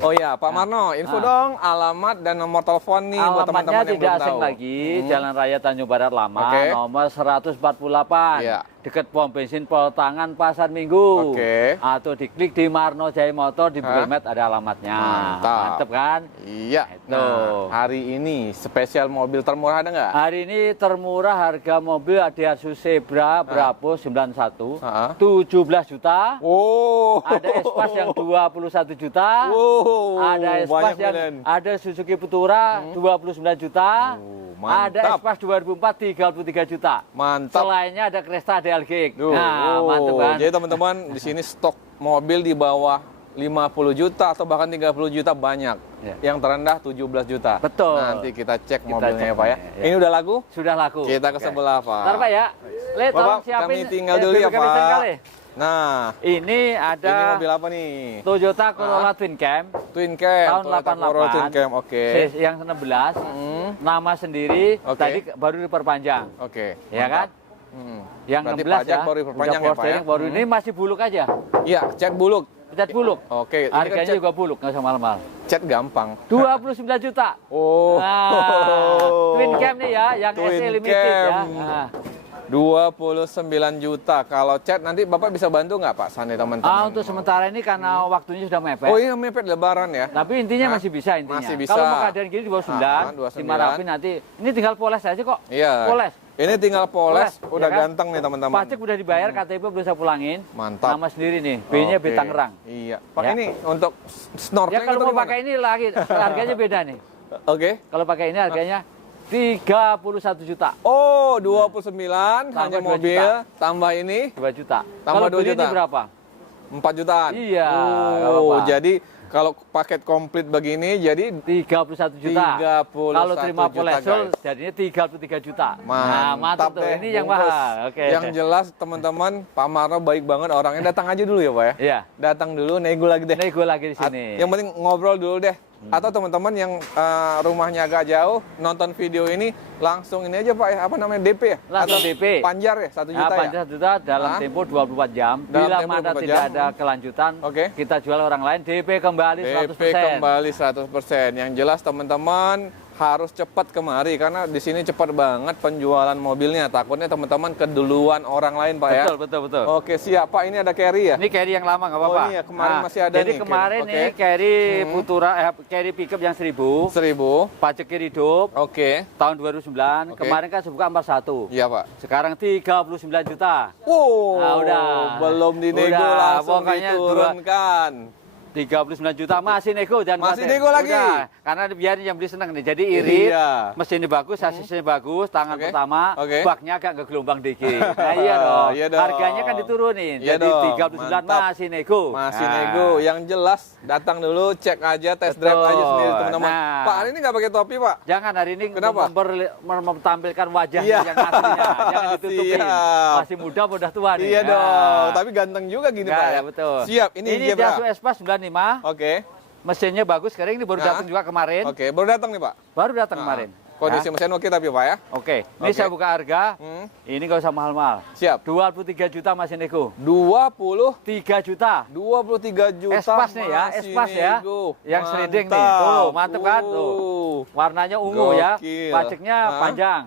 Oh ya, Pak Marno, info dong alamat dan nomor telepon nih buat teman-teman yang belum tidak tahu. asing lagi, Jalan Raya Tanjung Barat Lama, Oke. nomor 148, Iya. dekat pom bensin Tangan Pasar Minggu. Oke. Atau diklik di Marno Jaya Motor, di Google Maps ada alamatnya. Mantap. Mantep kan? Iya. Itu. Nah, hari ini spesial mobil termurah ada nggak? Hari ini termurah harga mobil Daihatsu Zebra Bravo 91, 17 juta. Oh. Ada Espas yang 21 juta. Wow, Ada Espas banyak yang pilihan. ada Suzuki Futura 29 juta. Mantap. Ada Espas 2004 33 juta. Mantap. Selainnya ada Cresta DLG. Duh, Nah, mantap kan? Jadi teman-teman di sini stok mobil di bawah 50 juta atau bahkan 30 juta banyak. Ya. Yang terendah 17 juta. Betul. Nanti kita cek Kita mobilnya cek ya Pak ya. mobilnya, ya. Ini udah laku? Sudah laku. Kita ke Oke. sebelah Pak. Ntar Pak ya. Lihat Bapak, tolong siapin. kami tinggal dulu ya BBM Mesin Pak. kali. Nah, Ini ada ini mobil apa nih? Toyota Corolla Twin Cam. Twin Cam. Tahun Toyota Corolla 88. Twin Cam, oke. Yang 16. Nama sendiri. Oke. Tadi baru diperpanjang. Oke. Ya kan? Yang Berarti 16 pajak ya. baru diperpanjang Udah ya Pak ya? power steering, baru ini masih buluk aja. Iya, cat buluk. Cat buluk. Oke, ini kan Harganya cat, juga buluk, nggak usah mahal-mahal. cat gampang. 29 juta. Oh. Nah, Twin Cam nih ya, yang Twin SE Limited ya. Cam. Nah. 29 juta. Kalau cat nanti Bapak bisa bantu nggak Pak Sandi teman-teman? Untuk sementara ini karena waktunya sudah mepet. Oh iya mepet lebaran ya? Tapi intinya Hah? masih bisa intinya. Masih bisa. Kalau mau keadaan gini di bawah 9, 29. dimarahin nanti. Ini tinggal poles aja kok. Iya. Poles. Ini tinggal poles, Poles, udah ya kan? ganteng nih teman-teman. Pajak udah dibayar, KTP belum saya pulangin. Mantap. Nama sendiri nih, B-nya B Oke. Tangerang. Iya. Pak Ya. ini untuk snorkeling Ya kalau atau mau gimana? pakai ini lagi, harganya beda nih. Oke. Kalau pakai ini harganya 31 juta. Oh, 29 hanya 2 mobil, juta. tambah ini 2 juta. Tambah Kalau 2 beli juta. ini berapa? 4 jutaan. Iya, nggak Oh, apa-apa. jadi kalau paket komplit begini jadi 31 juta. 31 Kalau terima juta, polesol guys. jadinya 33 juta. Nah, Mantap mantap tuh. deh, Ini yang bungkus. mahal. Oke. Yang jelas teman-teman, Pak Marno baik banget orangnya. Datang aja dulu ya Pak ya. Iya. Datang dulu, nego lagi deh. Nego lagi di sini. Yang penting ngobrol dulu deh. Atau teman-teman yang rumahnya agak jauh, nonton video ini langsung ini aja Pak ya. Apa namanya DP ya? Langsung Atau DP. Panjar ya 1 juta ya? Panjang juta dalam tempo 24 jam. Dalam Bila tempo mana 24 tidak jam. ada kelanjutan, Oke. kita jual orang lain DP kembali 100%. DP kembali 100%. Yang jelas teman-teman harus cepat kemari karena di sini cepat banget penjualan mobilnya. Takutnya teman-teman keduluan orang lain Pak ya. Betul, betul, betul. Oke siap Pak, ini ada carry ya? Ini carry yang lama nggak Oh, apa-apa. ini ya, kemarin masih ada jadi nih kemarin carry. nih Oke. carry Futura, carry pickup yang 1000, 1000. pajak hidup Oke. tahun 2009. Oke. Kemarin kan sebuka 41. Iya Pak. Sekarang 39 juta. Wow, Nah, udah. belum dinego Udah, langsung pokoknya diturunkan. 39 juta masih nego jangan Masih khawatir. nego lagi? Udah, karena biar yang beli seneng nih. Jadi irit, Iya. mesinnya bagus, sasisnya bagus, tangan Oke. pertama, Oke. baknya agak ke gelombang dikit. Nah iya dong. Iya dong. Harganya kan diturunin. Iya Jadi dong, 39 mantap. masih nego. Masih Nah. nego. Yang jelas datang dulu, cek aja, test drive Betul. aja sendiri teman-teman. Nah. Pak, hari ini nggak pakai topi Pak? Jangan hari ini Kenapa? menampilkan wajahnya Iya. yang aslinya. Jangan ditutupin. Siap. Masih muda, udah tua nih. Iya Nah. dong, tapi ganteng juga gini Nah, Pak ya. ya, betul. Siap, ini Zebra. Daihatsu Espas 95. Oke. Mesinnya bagus, sekarang ini baru Nah. datang juga kemarin. Oke, baru datang nih Pak. Baru datang Nah, kemarin. Kondisi Ya. mesin oke tapi Pak ya. Oke, ini Oke. saya buka harga. Hmm. Ini nggak usah mahal-mahal. Siap. 23 juta masih nego. 23 3 juta. juta Espas nih ya, masih Espas ya. nego. Yang sliding nih. Mantap. Tuh, mantep kan? Tuh. Warnanya ungu ya. Gokil. Pajaknya Hah? panjang.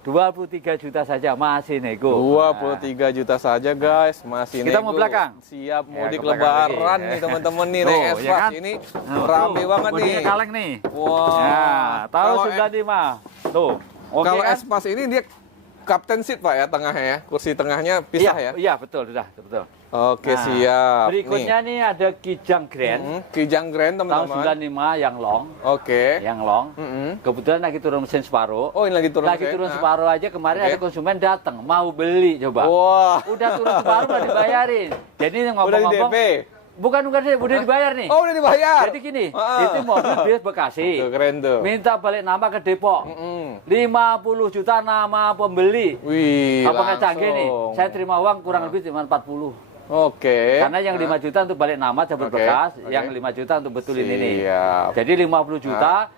23 juta saja masih nego. 23 juta saja guys, masih Kita nego. mau belakang? Siap Ya, mudik ke belakang lebaran lagi. nih teman-teman nih, Tuh, naik ya Espas kan? ini Nah, rame tuh, banget nih. bodinya kaleng nih. Wah. Nah, tahun Kalau 95. Tuh. Oke kalau kan? Espas ini dia captain seat Pak ya, tengahnya ya. Kursi tengahnya pisah Iya, ya. iya betul, sudah, betul. Oke, Nah, siap. Berikutnya nih ada Kijang Grand. Kijang Grand Tahun teman-teman. 95 yang long. Oke. Yang long. Kebetulan lagi turun mesin separuh. Oh, ini lagi turun Lagi mesin. turun Nah. separuh aja kemarin Oke. ada konsumen datang mau beli coba. Wah. Udah turun separuh udah dibayarin. Jadi Udah di ngomong-ngomong DP. bukan udah dibayar nih. Oh, udah dibayar. Jadi gini, Ah. itu mobil bis Bekasi. Tuh, keren tuh. Minta balik nama ke Depok. 50 juta nama pembeli. Wih, Apakah canggih nih? langsung. Saya terima uang kurang lebih cuma 40. Oke. Karena yang 5 juta untuk balik nama Jabar Oke, Bekas, oke. yang 5 juta untuk betulin ini. Siap. Jadi 50 juta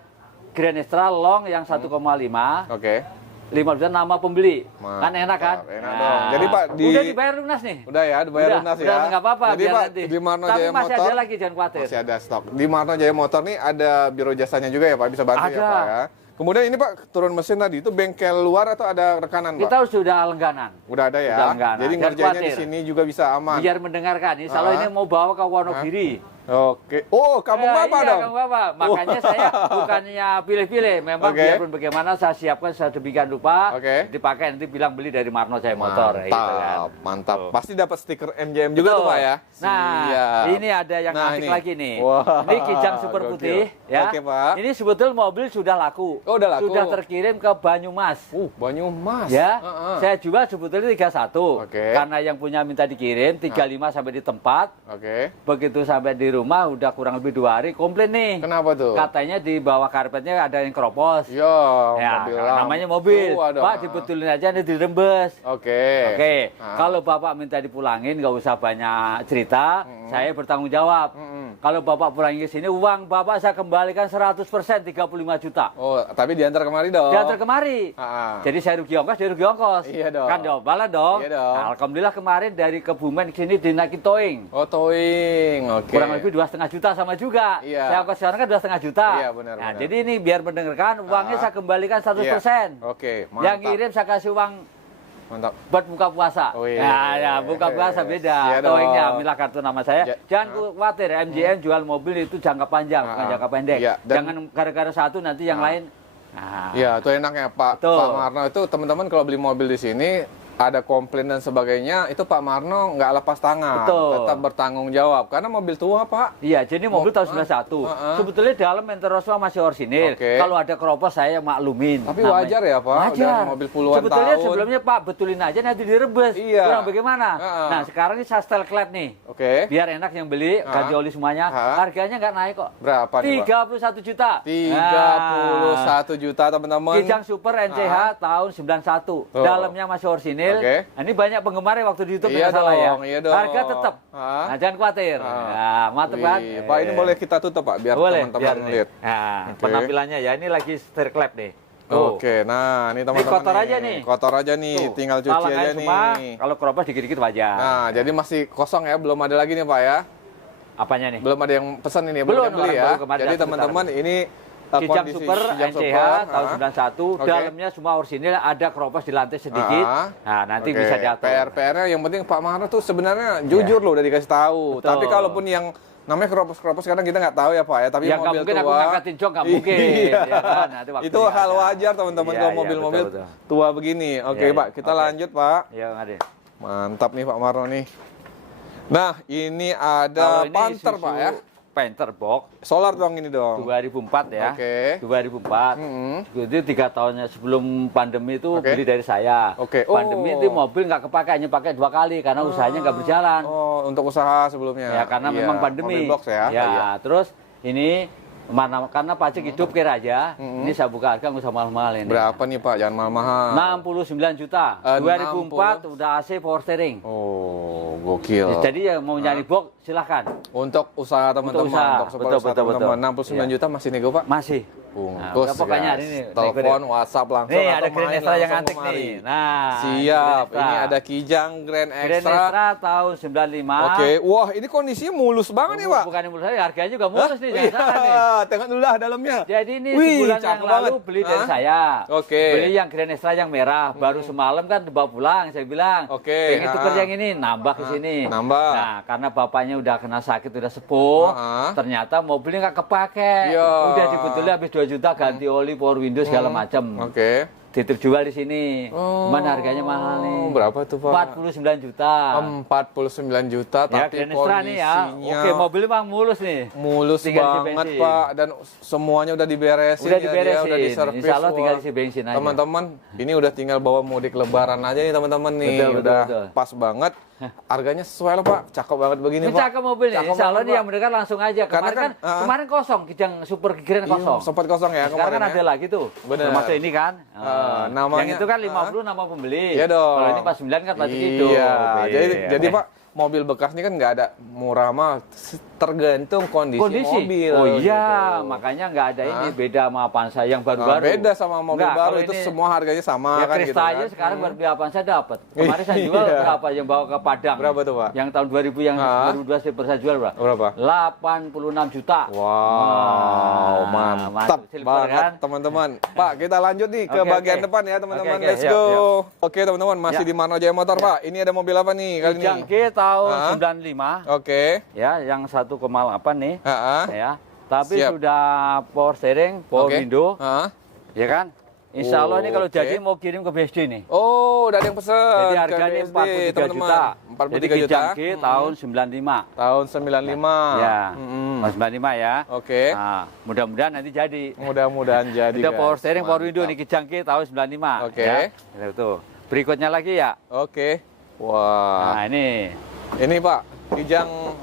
Grand Extra Long yang 1,5. Oke. 5 juta nama pembeli. Kan enak kan? Enak dong. Jadi Pak, udah dibayar lunas nih. Udah ya, dibayar lunas ya. Udah nggak apa-apa. Jadi Pak, nanti. di Marno Tapi Jaya masih Motor ada lagi, jangan khawatir. masih ada stok. Di Marno Jaya Motor nih ada biro jasanya juga ya Pak, bisa bantu ya Pak ya. Kemudian ini Pak, turun mesin tadi itu bengkel luar atau ada rekanan Pak? Kita sudah langganan. Udah ada ya. Sudah langganan. Jadi Jangan ngerjainnya di khawatir. sini juga bisa aman. Biar mendengarkan. Insya Allah ini mau bawa ke Wonogiri. Oke. Oh, kampung Bapak iya, dong. Kampung Bapak. Makanya saya bukannya pilih-pilih. Memang biarpun bagaimana saya siapkan sedemikian rupa. Dipakai nanti bilang beli dari Marno Jaya Motor. Mantap, gitu kan. mantap. Pasti dapat stiker MJM juga tuh Pak ya. Nah, ini ada yang asik lagi nih. Ini Kijang Super Putih. Ya. Oke Pak. Ini sebetulnya mobil sudah laku. Oh, udah laku. Sudah terkirim ke Banyumas. Banyumas. Ya. Saya jual sebetulnya 31. Karena yang punya minta dikirim 35 sampai di tempat. Begitu sampai di rumah udah kurang lebih 2 hari komplain nih. Kenapa tuh? Katanya di bawah karpetnya ada yang keropos. Ya, mobil namanya mobil. Pak dibetulin aja nih dirembes. Oke. Kalau Bapak minta dipulangin nggak usah banyak cerita, saya bertanggung jawab. Kalau Bapak pulangin ke sini uang Bapak saya kembalikan 100% 35 juta. Oh, tapi diantar kemari dong. Diantar kemari. Jadi saya rugi ongkos, dia rugi ongkos. Iya dong. Kan jawabannya dong. Iya dong. Nah, alhamdulillah kemarin dari Kebumen ke sini dinaikin towing. Oh, towing. Oke. Kurang lebih 2,5 juta sama juga. Iya. Saya ongkos sekarang kan 2,5 juta. Iya, benar. Nah, jadi ini biar mendengarkan uangnya saya kembalikan 100%. Oke, mantap. Yang ngirim saya kasih uang mantap buat buka puasa. Ya, buka puasa beda. Towingnya milah kartu nama saya. Jangan khawatir, MJM jual mobil itu jangka panjang, bukan jangka pendek. Jangan gara-gara satu nanti yang lain. Iya, itu enaknya Pak Marno itu teman-teman kalau beli mobil di sini ada komplain dan sebagainya, itu Pak Marno nggak lepas tangan, tetap bertanggung jawab karena mobil tua Pak. Iya, jadi mobil tahun 91. Sebetulnya dalam Enteroswa masih orsinil. Kalau ada keropos saya maklumin. Tapi wajar ya Pak, wajar. Mobil puluhan sebetulnya tahun. Sebelumnya Pak betulin aja nanti direbus. Iya. Kurang bagaimana? Nah sekarang ini saya setel klep nih. Biar enak yang beli, ganti oli semuanya. Harganya nggak naik kok. Berapa nih Pak? 31 juta. 31 juta teman-teman. Kijang Super NCH tahun 91. Dalamnya masih orsinil. Nah, ini banyak penggemarnya waktu di YouTube nggak salah ya. Iya dong. Harga tetap. Nah, jangan khawatir. Nah, mantep kan? Pak, ini boleh kita tutup Pak, biar teman-teman lihat. Nah, penampilannya ya ini lagi setir klep nih. Oke, nah ini teman-teman. Ini kotor aja nih. Kotor aja nih, tinggal cuci aja nih. Kalau keropos dikit-dikit wajar. Nah, jadi masih kosong ya, belum ada lagi nih Pak ya. Apanya nih? Belum ada yang pesan ini, belum beli ya. Jadi teman-teman ini Kijang Super NCH tahun 91, dalamnya semua orsinil, ada keropos di lantai sedikit. Nah, nanti bisa diatur. PR-nya yang penting Pak Marno tuh sebenarnya jujur loh udah dikasih tahu. Tapi kalaupun yang namanya keropos-keropos kadang kita nggak tahu ya Pak ya, tapi ya, mobil mungkin tua. Aku ngangkatin jok nggak mungkin. Ya kan? Itu hal wajar teman-teman kalau mobil-mobil tua begini. Oke Pak, kita lanjut Pak. Ya, Ngade. Mantap nih Pak Marno nih. Nah, ini ada Panther Pak ya. Panther box. Solar dong ini dong. 2004 ya. 2004. Itu 3 tahunnya sebelum pandemi itu beli dari saya. Pandemi itu mobil nggak kepake, hanya pakai 2 kali karena usahanya nggak berjalan. Oh, untuk usaha sebelumnya. Ya, karena memang pandemi. Mobil box ya. Ya, terus ini karena pajak hidup kira aja, ini saya buka harga nggak usah mahal-mahal ini. Berapa nih Pak? Jangan mahal-mahal. 69 juta. 2004 udah AC power steering. Oh, gokil. Jadi yang mau nyari box silahkan. Untuk usaha teman-teman, untuk usaha teman-teman. 69 juta masih nego Pak? Masih. Bungkus, pokoknya ini telepon, WhatsApp langsung. Nih ada Grand Extra yang antik nih. Nah, siap. Ini ada Kijang Grand Extra. Grand Extra tahun 95. Wah ini kondisinya mulus banget nih Pak. Bukan mulus, harganya juga mulus nih. Tengok dulu lah dalamnya. Jadi ini sebulan yang lalu beli dari saya. Beli yang Grand Extra yang merah. Baru semalam kan dibawa pulang. Saya bilang, pengen tuker yang ini, nambah ke sini. Nah, karena bapaknya udah kena sakit, udah sepuh. Ternyata mobilnya nggak kepake. Udah dibetulin habis 2 juta ganti oli, power window segala macam. Titip jual di sini. Mana harganya mahal nih? Berapa tuh Pak? 49 juta. 49 juta ya, tapi kondisinya nih ya. Mobil memang mulus nih. Mulus banget Pak, dan semuanya udah diberesin. Udah diberesin. Udah diservis. Insya Allah tinggal isi bensin aja. Teman-teman, ini udah tinggal bawa mudik lebaran aja nih teman-teman nih. Udah pas banget. Harganya sesuai loh Pak, cakep banget begini Pak. Cakep mobil nih, insya Allah nih yang mendekat langsung aja. Kemarin kosong, Kijang Super Grand kosong. Sempat kosong ya kemarin. Sekarang kan ada lagi tuh. Termasuk ini kan. Namanya, yang itu kan 50 nama pembeli. Iya dong. Kalau ini pas 9 kan pasti gitu. Jadi Pak, mobil bekas ini kan nggak ada murah mah. tergantung kondisi mobil. Oh iya, gitu. Makanya nggak ada ini beda sama Avanza yang baru-baru. Beda sama mobil baru itu semua harganya sama ya, kan Krista aja sekarang baru Avanza dapat. Kemarin saya jual berapa yang bawa ke Padang? Berapa tuh, Pak? Yang tahun 2000 yang 2012 saya jual berapa? 86 juta. Wow, mantap banget kan? Teman-teman. Pak, kita lanjut nih ke bagian depan ya, teman-teman. Let's go. Oke, teman-teman, masih di Marno Jaya Motor, Pak. Ini ada mobil apa nih kali ini? Jangke tahun 95. Oke. Ya, yang 1,8 nih. Ya. Tapi sudah power steering, power window. Ya kan? Insya Allah ini kalau jadi mau kirim ke BSD nih. Oh, udah ada yang pesen. Jadi harganya 43 juta. 43 juta. Jangke tahun 95. Tahun 95. Ya. Tahun 95 ya. Oke. Nah, mudah-mudahan nanti jadi. Mudah-mudahan jadi. Udah power steering, power window nih Jangke tahun 95. Oke. Ya. Itu. Berikutnya lagi ya. Oke. Wah. Nah, ini. Ini Pak, Kijang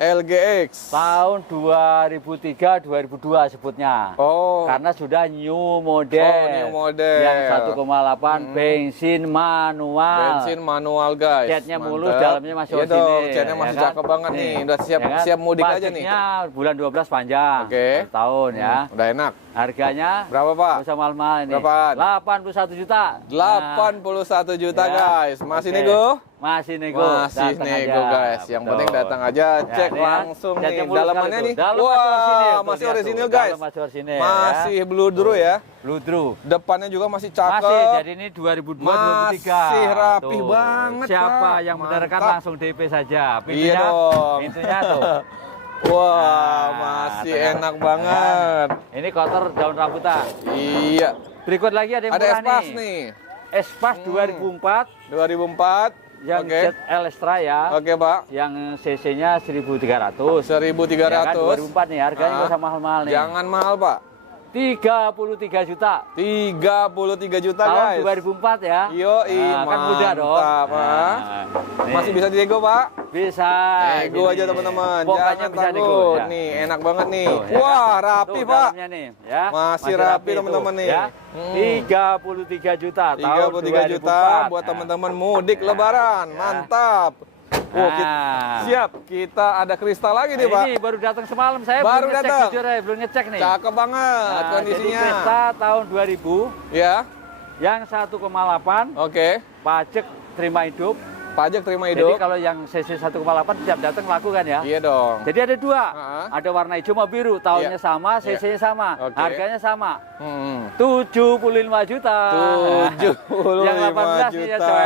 LGX tahun 2003-2002 sebutnya. Oh. Karena sudah new model. Oh, new model. Yang 1,8 bensin manual. Bensin manual, guys. Catnya mulus, dalamnya masih orisinil. Iya dong, catnya masih cakep banget nih. Udah siap mudik aja nih. Bulan 12 panjang. Oke. Tahun ya. Udah enak. Harganya berapa, Pak? Bisa mahal-mahal ini. Berapa? 81 juta. 81 juta, guys. Masih nego? Masih nego. Masih nego, guys. Yang penting datang aja, cek langsung nih. Dalamannya nih. Wah, masih orisinil, guys. Masih orisinil. Masih bludru ya. Bludru. Depannya juga masih cakep. Masih, jadi ini 2002-2003. Masih rapi banget, Siapa yang menerangkan langsung DP saja. Iya dong. Pintunya tuh. Wah, masih enak banget. Ini kotor daun rambutan. Iya. Berikut lagi ada yang murah Espas nih. Espas 2004. 2004. Yang ZL Extra ya. Oke, Pak. Yang CC-nya 1.300. 1.300. Ya kan, 2004 nih, harganya nggak usah mahal-mahal nih. Jangan mahal, Pak. 33 juta. 33 juta, tahun guys. 2004 ya. Yoi, kan mudah dong. Masih bisa dinego, Pak? Bisa. Nego aja, teman-teman. Pokoknya jangan bisa takut. nego. Ya. Nih, enak banget nih. Tuh, ya wah, kan? rapi, Tuh, Pak. Nih, ya. Masih rapi, teman-teman nih. Ya. 33 juta. 33 juta buat teman-teman mudik lebaran. Mantap. Oh, siap. Kita ada kristal lagi nih, Pak. Ini baru datang semalam. Saya baru belum ngecek, datang. jujur ya, belum ngecek nih. Cakep banget kondisinya. Jadi Krista tahun 2000. Ya. Yang 1,8. Oke. Pajak terima hidup. Pajak terima hidup. Jadi kalau yang CC 1,8 tiap datang laku kan ya? Iya dong. Jadi ada dua. Ada warna hijau sama biru. Tahunnya sama, CC-nya sama. Harganya sama. 75 juta. 75 yang 18 juta. Nih ya, coy.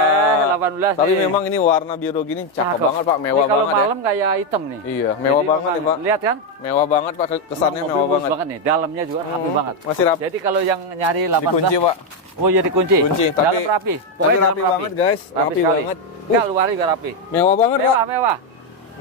18 Tapi nih. memang ini warna biru gini cakep banget, Pak. Mewah kalau banget ya. Kalau malam kayak hitam nih. Iya, mewah banget nih, Pak. Lihat kan? Mewah banget, Pak. Kesannya mewah banget. nih. Dalamnya juga rapi banget. Masih rapi. Jadi kalau yang nyari 18. Dikunci, Pak. Oh iya dikunci. Kunci, dalam rapi. Pokoknya rapi banget, guys. Rapi banget. Enggak, luarnya juga rapi. Mewah banget, Pak. Mewah.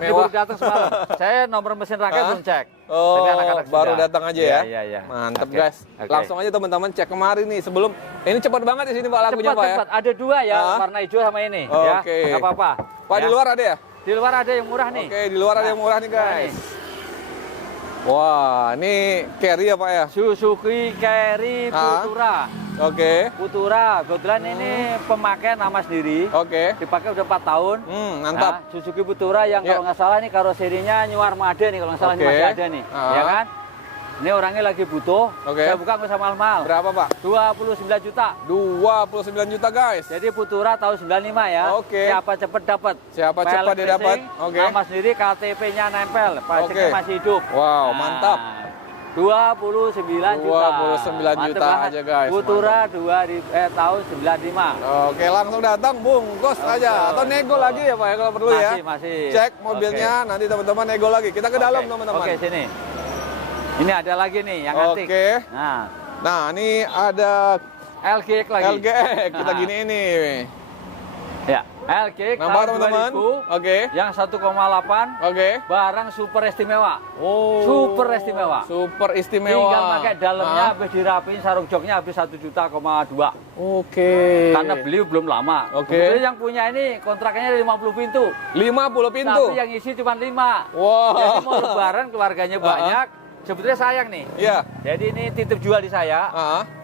Baru datang semalam. Saya nomor mesin raket belum cek. Oh, baru datang aja ya? Iya. Mantep, guys. Langsung aja teman-teman cek kemarin nih. Sebelum ini cepat banget di sini, Pak, lakunya, Pak ya. Cepat. Ada dua ya, warna hijau sama ini. Oke. Ya, nggak apa-apa. Pak, di luar ada ya? Di luar ada yang murah nih. Oke, di luar ada yang murah nih, guys. Wah, ini Carry ya, Pak ya? Suzuki Carry Futura. Oke. Futura, kebetulan ini pemakaian nama sendiri. Oke. Dipakai udah 4 tahun. Mantap. Nah, Suzuki Futura yang kalau nggak salah nih karoserinya New Armada nih, kalau nggak salah ini masih ada nih. Ya kan? Ini orangnya lagi butuh. Saya buka nggak usah mahal-mahal. Berapa, Pak? 29 juta. 29 juta, guys. Jadi Futura tahun 95 ya. Oke. Siapa cepet dapat. Siapa cepat dia dapat. Oke. Nama sendiri, KTP-nya nempel, pajaknya masih hidup. Wow, mantap. 29 juta. 29 juta aja, guys. Futura tahun 95. Oke, langsung datang bungkus aja. Atau nego lagi ya, Pak ya, kalau perlu ya. Masih. Cek mobilnya, nanti teman-teman nego lagi. Kita ke dalam, teman-teman. Oke, sini. Ini ada lagi nih yang antik. Oke. Nah, ini ada LGX lagi. LGX, kita gini ini. Ya, LGX nampak, teman-teman. Oke. Yang 1,8. Oke. Barang super istimewa. Oh. Super istimewa. Super istimewa. Tinggal pakai dalamnya habis dirapiin, sarung joknya habis 1,2 juta. Oke. Karena beli belum lama. Oke. Kemudian yang punya ini kontraknya 50 pintu. 50 pintu. Tapi yang isi cuma 5. Wow. Jadi mau lebaran keluarganya banyak. sebetulnya sayang nih. Iya. Jadi ini titip jual di saya.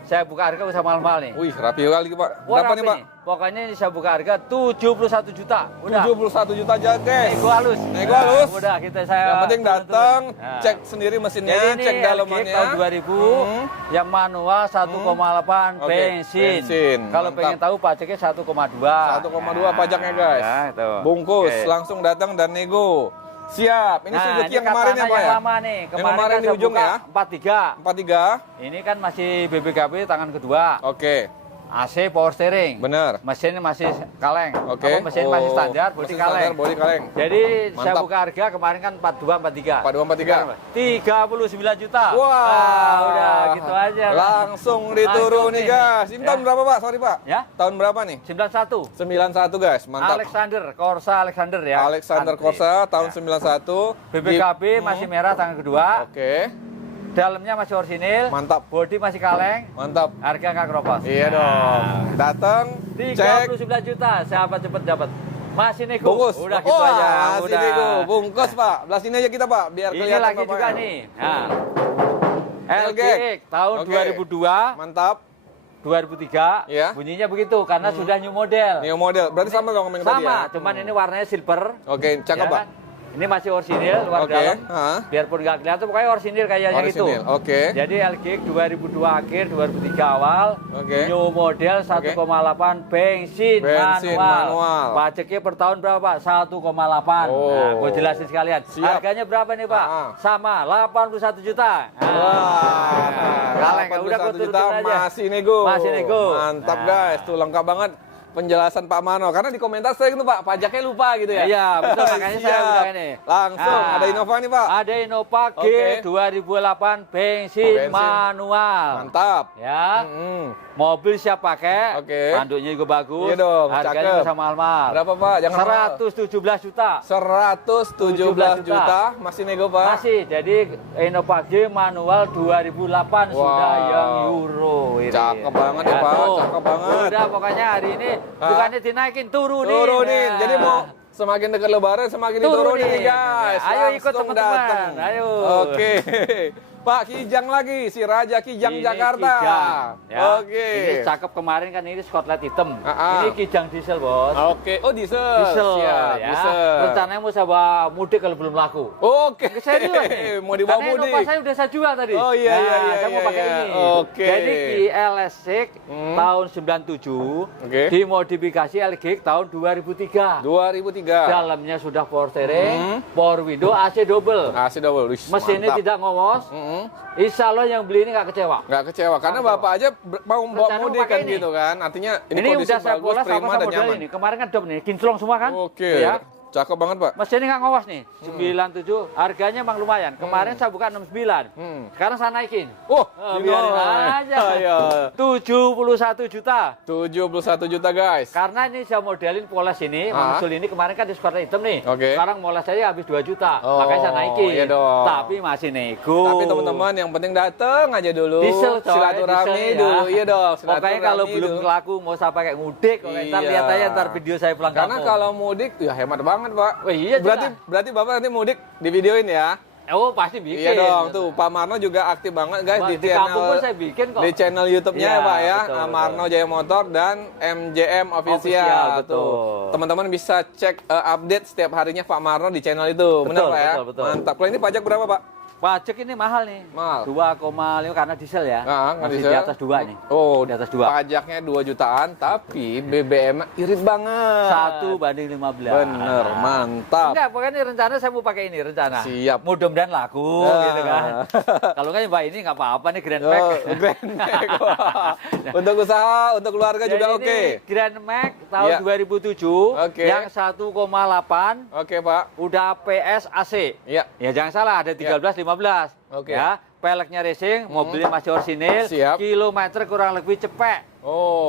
Saya buka harga usah mahal-mahal nih. Wih, rapi kali Pak. Berapa nih Pak? Pokoknya ini saya buka harga 71 juta. Udah. 71 juta aja guys. Nego halus. Nego halus. Udah saya. Yang penting datang, cek sendiri mesinnya, jadi cek dalamannya. Tahun 2000, yang manual 1,8 bensin. Kalau pengen tahu pajaknya 1,2. 1,2 pajaknya guys. Ya, itu. Bungkus, langsung datang dan nego. Siap. Ini Suzuki yang kemarin ya Pak ya? Lama nih. Yang kemarin di ujung ya? 43. 43. Ini kan masih BBKB tangan kedua. Oke. AC power steering. Bener. Mesin masih kaleng. Oke. Mesin masih standar, bodi kaleng. Bodi kaleng. Jadi saya buka harga kemarin kan 42, 43. 42, 43. 39 juta. Wah. Udah gitu aja. Langsung diturun nih guys. Ini tahun berapa Pak? Sorry Pak. Ya. Tahun berapa nih? 91. 91 guys. Mantap. Corsa Alexander ya. Alexander Corsa tahun 91. BBKB masih merah tangan kedua. Oke. Dalamnya masih orisinil. Mantap. Bodi masih kaleng. Mantap. Harga nggak keropos. Iya dong. Datang, 39 juta. Siapa cepet dapat? Masih nego. Bungkus. Udah gitu aja. Masih nego. Bungkus Pak. Belah sini aja kita Pak. Biar ini kelihatan lagi juga nih. Nah. LG tahun 2002. Mantap. 2003. Ya. Bunyinya begitu karena sudah new model. New model. Berarti sama dong yang tadi ya? Sama, cuman ini warnanya silver. Oke, cakep Ya Pak. kan? Ini masih orisinil luar dalam. Biarpun nggak kelihatan, pokoknya orisinil kayaknya gitu. Oke. Jadi LG 2002 akhir, 2003 awal. Oke. New model 1,8 bensin manual. Pajaknya per tahun berapa Pak? 1,8. Nah, gue jelasin sekalian. Siap. Harganya berapa nih Pak? Sama, 81 juta. Kaleng, udah gue turutin aja. Masih nego. Masih nego. Mantap guys, tuh lengkap banget penjelasan Pak Marno. Karena di komentar saya gitu Pak, pajaknya lupa gitu ya. Iya, betul, makanya saya udah ini. Langsung, ada Innova nih Pak. Ada Innova G 2008 bensin manual. Mantap. Ya. Mobil siap pakai. Tanduknya juga bagus. Iya dong, harganya sama mahal. Berapa Pak? Jangan 117 juta. 117 juta. Masih nego Pak? Masih. Jadi Innova G manual 2008 sudah yang Euro ini. Cakep banget ya Pak, cakep banget. Udah pokoknya hari ini bukannya dinaikin, turunin. Turunin. Jadi mau semakin dekat lebaran semakin diturunin nih guys. Ayo ikut teman-teman. Ayo. Oke. Pak Kijang lagi, si Raja Kijang ini Jakarta. Ya. Ini cakep kemarin kan ini Scotland hitam. Ini Kijang diesel bos. Oke. Oh diesel. Diesel. Siap, ya. diesel. Rencananya mau saya bawa mudik kalau belum laku. Oke. Serius nih. Mau dibawa karena mudik. Innova saya udah saya jual tadi. Oh iya iya iya. Saya mau pakai ini. Oke. Jadi GLS6 tahun 97 dimodifikasi LG tahun 2003. 2003. Dalamnya sudah power steering, power window, AC double. AC double. Mesinnya tidak ngowos. Insya Allah yang beli ini nggak kecewa. Nggak kecewa, karena Bapak aja mau bawa mudik kan gitu kan. Artinya ini kondisi udah saya bagus, prima dan nyaman. ini. Kemarin kan dom nih, kinclong semua kan. Oke. Ya. Cakep banget Pak. Mesinnya nggak ngawas nih, 97. Harganya emang lumayan. Kemarin saya buka 69. Sekarang saya naikin. Biarin aja. 71 juta. 71 juta guys. Karena ini saya modelin poles ini, Mamsul ini kemarin kan di Scotland hitam nih. Sekarang moles saya habis 2 juta. Makanya saya naikin. Iya dong. Tapi masih nego. Tapi teman-teman yang penting datang aja dulu. Diesel, silaturahmi dulu. Iya dong. Pokoknya kalau belum laku mau saya pakai mudik, ntar lihat aja ntar video saya pulang kampung. Karena kalau mudik ya hemat banget Pak. Oh, iya, berarti Bapak nanti mudik di videoin ya. Oh pasti bikin. Iya dong, tuh Pak Marno juga aktif banget guys di channel. Saya bikin kok. Di channel YouTube-nya ya, Pak ya, Marno Jaya Motor dan MJM Official. Tuh. Teman-teman bisa cek update setiap harinya Pak Marno di channel itu. Benar Pak ya? Betul. Mantap. Kalau ini pajak berapa Pak? Pajak ini mahal nih. Mahal. 2,5 karena diesel ya. Masih diesel. Di atas 2 nih. Oh, di atas 2. Pajaknya 2 jutaan, tapi BBM irit banget. 1/15. Bener, mantap. Enggak, pokoknya rencana saya mau pakai ini rencana. Siap. Mudah-mudahan laku gitu kan. Kalau enggak Mbak ini enggak apa-apa nih Grand Max. Grand Max. Untuk usaha, untuk keluarga juga oke. Grand Max tahun 2007 yang 1,8. Oke, Pak. Udah PS AC. Iya. Ya jangan salah ada 13 15. Ya, peleknya racing, mobilnya masih orisinil, kilometer kurang lebih cepek.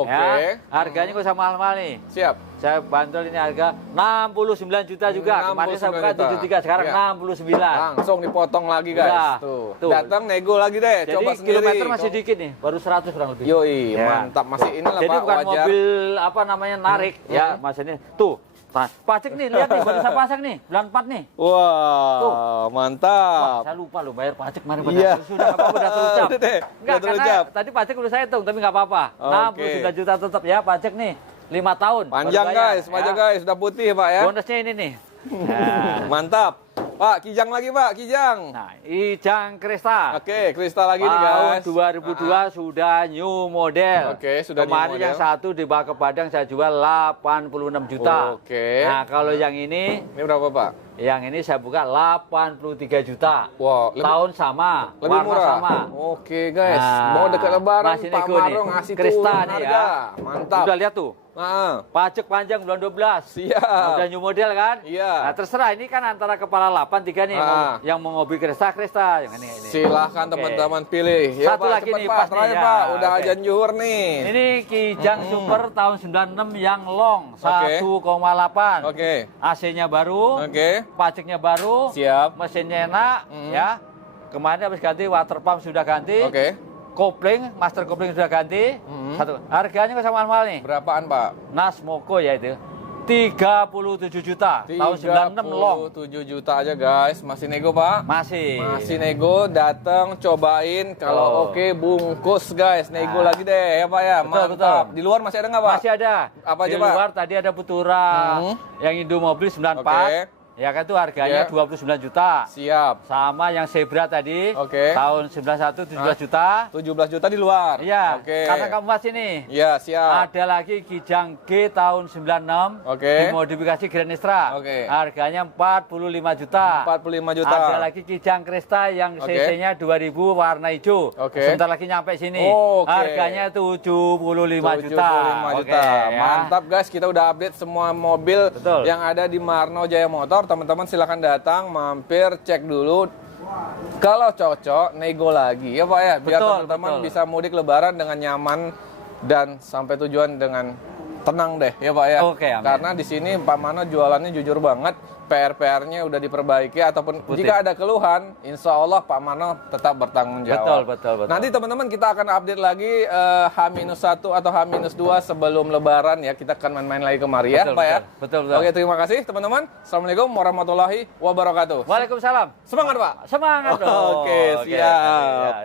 Ya, harganya kok sama mahal nih. Siap. Saya bandrol ini harga 69 juta juga. Kemarin saya buka 73, sekarang 69. Langsung dipotong lagi guys. Tuh. Datang nego lagi deh. Jadi coba sendiri. Kilometer masih dikit nih, baru 100 kurang lebih. Yoi, mantap. Masih inilah Jadi Pak, bukan wajar. mobil apa namanya narik ya, maksudnya tuh. Pajak nih, lihat nih, baru saya pasang nih, bulan 4 nih. Wah, tuh. Mantap. Wah, saya lupa loh bayar pajak kemarin. Iya. Sudah nggak apa-apa, udah terucap. Enggak, terucap. Tadi pajak udah saya hitung, tapi nggak apa-apa. 69 juta tetap ya pajak nih. 5 tahun. Panjang guys, pajak guys, sudah putih Pak ya. Bonusnya ini nih. Nah. Mantap. Pak, kijang lagi Pak, kijang. Nah, Kijang Krista. Oke, Krista lagi nih guys. Tahun 2002 sudah new model. Oke, sudah kemarin new model. Yang satu dibawa ke Padang saya jual 86 juta. Oke. Nah, kalau yang ini berapa Pak? Yang ini saya buka 83 juta. Wow, tahun sama, lebih warna murah. sama. Oke guys, nah, mau dekat lebaran masih Pak Marno ngasih Krista turun nih harga. ya. Mantap. Udah lihat tuh. Pajak panjang bulan 12. Siap. Nah, udah new model kan? Iya. Nah, terserah ini kan antara kepala 8 3 nih yang mau hobi Krista yang ini. Silahkan teman-teman pilih. Ya, satu Pak, lagi nih Pak, pas terakhir nih, Pak, ya. udah ajan juhur nih. Ini Kijang Super tahun 96 yang long 1,8. Oke. AC-nya baru. Oke. Pajaknya baru. Siap. Mesinnya enak ya. Kemarin habis ganti water pump sudah ganti. Oke. Kopling, master kopling sudah ganti. Satu. Harganya kok sama mahal nih. Berapaan Pak? Nas Moko ya itu. 37 juta. Tahun 96 long. 37 juta aja guys. Masih nego Pak? Masih. Masih nego, datang cobain. Kalau oke bungkus guys. Nego lagi deh ya Pak ya. Betul, Mantap. betul. Di luar masih ada nggak Pak? Masih ada. Apa aja Di Pak? luar tadi ada Putura yang Indomobil 94. Oke. Ya kan itu harganya 29 juta. Siap. Sama yang Zebra tadi. Oke. Tahun 91 17 juta. 17 juta di luar. Iya. Oke. Karena kamu masih nih. Iya, siap. Ada lagi Kijang G tahun 96. Oke. Dimodifikasi Grand Extra. Oke. Harganya 45 juta. 45 juta. Ada lagi Kijang Krista yang CC-nya 2000 warna hijau. Oke. Sebentar lagi nyampe sini. Oke. Harganya 75 juta. 75 juta. Oke, ya. Mantap guys, kita udah update semua mobil Betul. yang ada di Marno Jaya Motor. Teman-teman silakan datang, mampir, cek dulu. Kalau cocok, nego lagi ya Pak ya. Biar teman-teman bisa mudik lebaran dengan nyaman dan sampai tujuan dengan tenang deh ya Pak ya. Oke, amin. Karena di sini Pak Mano jualannya jujur banget. PR-nya udah diperbaiki ataupun jika ada keluhan, insya Allah Pak Mano tetap bertanggung jawab. Betul. Nanti teman-teman kita akan update lagi H-1 atau H-2 sebelum Lebaran ya. Kita akan main-main lagi kemari ya, Pak ya. Betul. Oke, terima kasih teman-teman. Assalamualaikum warahmatullahi wabarakatuh. Waalaikumsalam. Semangat Pak. Semangat dong. Oke, siap.